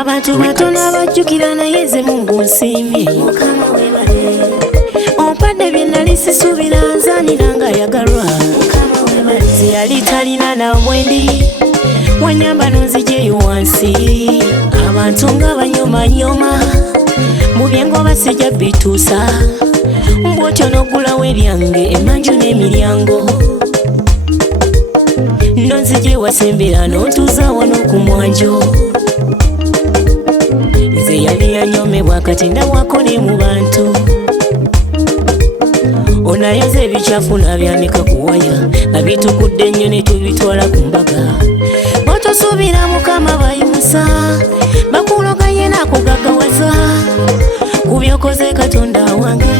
Abantu batono abajjukira naye ze Mungu nsiimye. Ompadde bye nali sisuubira nzaanira nga yagalwa. Ze yali talina na bwendi wanyamba nonzijeyo wansi. Abantu nga banyomanyoma mu byengo basijja bituusa. Bw'otyo n'oggulawo ebyange emanju n'emiryango. Nonzije wasembera n'ontuuza wano ku mwanjo. Nze yali yanyomebwa kati ndawako ne mu bantu. Onayoza ebikyafu n'abyanika ku waya nga bitukudde nnyo ne tubitwala ku mbaga. Bw'otosuubira Mukama bayimusa bakuloganye n'akugagawaza. Ku byokoze Katonda wange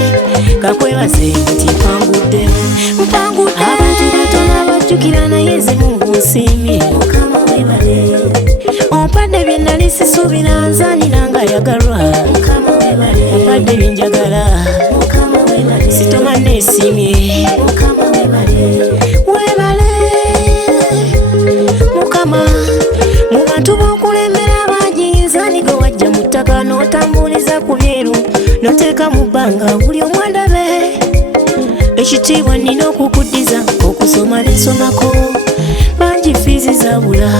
kakwebaze nti mpangudde. Abantu batono abajjukira naye ze Mungu nsiimye. Ompadde bye nali sisuubira nzaanira nga yagalwa. Ompadde bye njagala sitoma neesiimye. Weebale Mukama mu bantu b'okulembera abangi nzaaniga wajja mu ttaka n'otambuliza ku byeru n'oteeka mu bbanga buli omu andabe. Ekitiibwa nnina okukuddiza okusoma n'ensomako bangi fiizi zabula.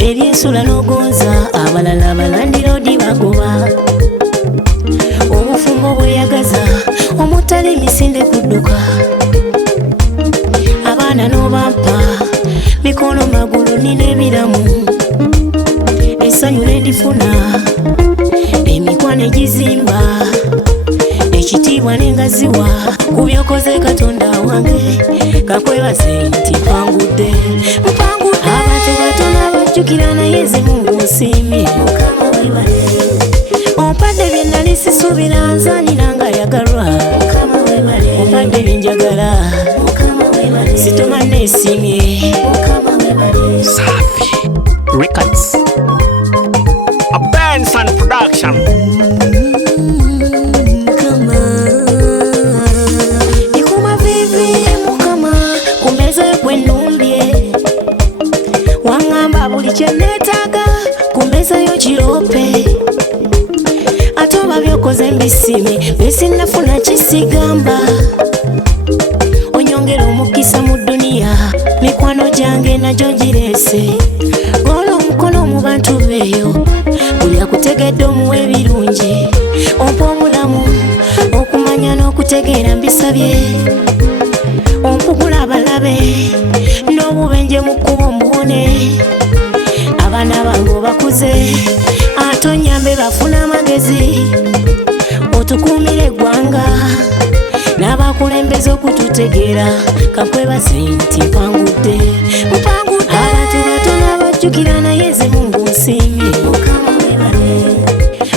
Eryensula n'ogonza abalala abalandira odi bagoba. Obufumbo bweyagaza omutali misinde kudduka. Abaana n'obampa mikono magulu nina ebiramu. Essanyu n'endifuna emikwano egizimba. Ekitiibwa n'engaziwa ku byokoze Katonda wange kakwebaze nti mpangudde. Abantu batono abajjukira naye ze Mungu nsiimye. Ompadde bye nali sisuubira nzaanira nga yagalwa. Ompadde bye njagala sitoma neesiimye. Safi Records, a Benson production. Nikuma vivi Mukama ku mmeeza yo gwe nnumbye. Waŋŋamba buli kye neetaaga ku mmeeza yo kirope. Ate oba byokoze mbisiime bye sinnafuna kisigamba. Onyongera omukisa mu dduniya mikwano gyange nagyo gireese. Goola omukono mu bantu beeyo buli akutegedde omuwa ebirungi. Ompa obulamu okumanya n'okutegeera mbisabye. Ompugula abalabe n'obubenje mu kkubo mbuwone. Abaana bange obakuze ate onyambe bafuna amagezi. Otukuumire eggwanga n'abakulembeze okututegeera kakwebaze nti mpangudde. Abantu batono abajjukira naye ze Mungu nsiimye.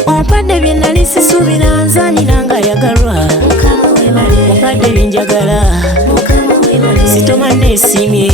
Ompadde bye nali sisuubira nzaanira nga yagalwa. Ompadde bye njagala sitoma neesiimye.